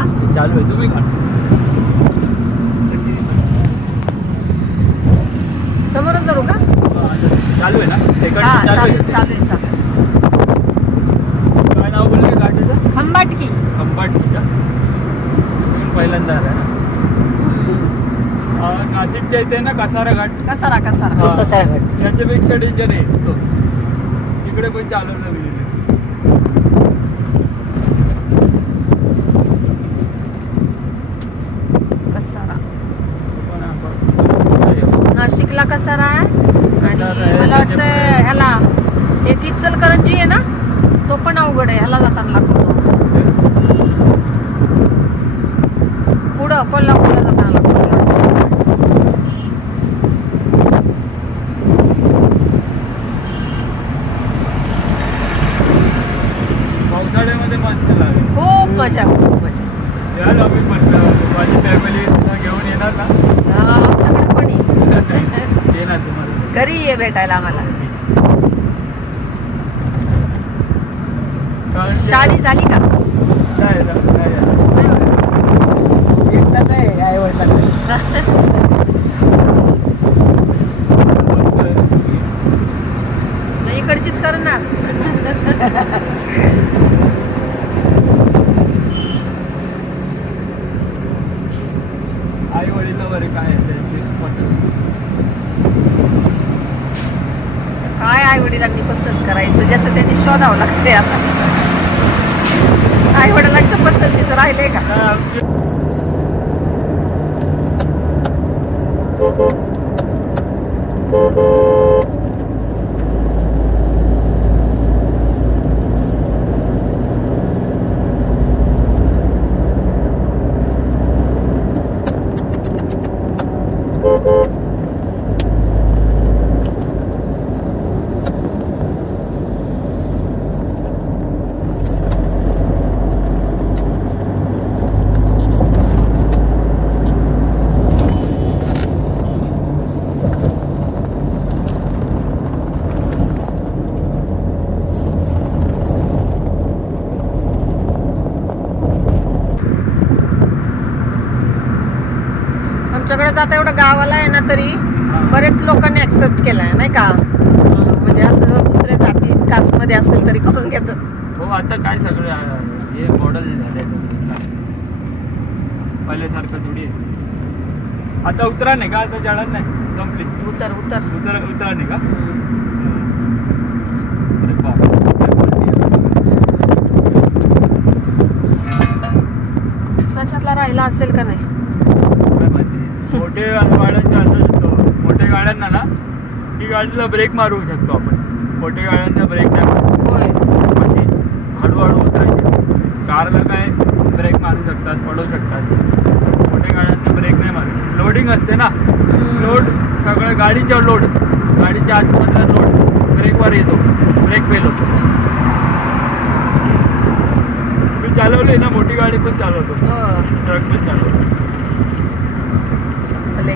हा चालू आहे तुम्ही का समोरच धरू का चालू आहे ना सेकंड हा चालू चालू आहे चालू आहे चालू आहे. काय नाव बोलले गाडीचं खंबाटकी खंबाट का तुम्ही पहिल्यांदा आला ना नाशिकच्या इथे ना कसारा घाट कसारा कसारा हा. कसारा घाट. त्याच्यापेक्षा डेंजर आहे तो तिकडे पण चालवलं मी कसारा पण आपण नाशिकला कसारा आहे कसारा आणि आहे, मला वाटतं त्याच्यामुळे- ह्याला एक इचलकरंजी आहे ना तो पण अवघड आहे ह्याला जाताना लागतो पुढं कोल्हापूरला जाताना लागतो मला वाटतं. पावसाळ्यामध्ये मस्त लागेल खूप मजा खूप मजा याल आम्ही पण माझी फॅमिली घेऊन येणार ना हा, आमच्याकडे पण ये. येणार तुम्हाला घरी ये भेटायला आम्हाला कारण की- शाळी झाली का नाही नाही एकटाच आहे आई वडिलांकडे. मग इकडचीच करणार आई वडील काय त्यांची पसंत काय आई वडिलांनी पसंत करायचं ज्याचं त्यांनी शोधावं लागतंय आता आई वडिलांच्या पसंतीचं राहिलंय का काय आमची आमच्याकडे आता एवढं गावाला आहे ना तरी बरेच लोकांनी ऍक्सेप्ट केलंय नाही का म्हणजे असं दुसऱ्या जाती कास्टमध्ये असेल तरी करून घेतात हो आता काय सगळे हे मॉडेल झाले पहिल्यासारखं थोडी आहे. आता उतरा नाही का आता चढत नाही संपली उतर उतर उतरा नाही का हम्म. अरे बाप त्याच्यातला राहिला असेल का नाही काय माहिती मोठे गाड्यांचे असू शकतो मोठ्या गाड्यांना ना ही गाडीला ब्रेक मारू शकतो आपण मोठ्या गाड्यांचा ब्रेक नाही मारू होय अशी हळूहळू उतरायची कारला काय ब्रेक मारू शकतात पडू शकतात मोठ्या गाड्यांना ब्रेक नाही मारू लोडिंग असते ना लोड सगळं गाडीचा गाडीच्या आतमधला लोड ब्रेकवर येतो ब्रेक फेल होतो मी चालवली ना मोठी गाडी पण चालवतो हो ट्रक पण चालवतो संपले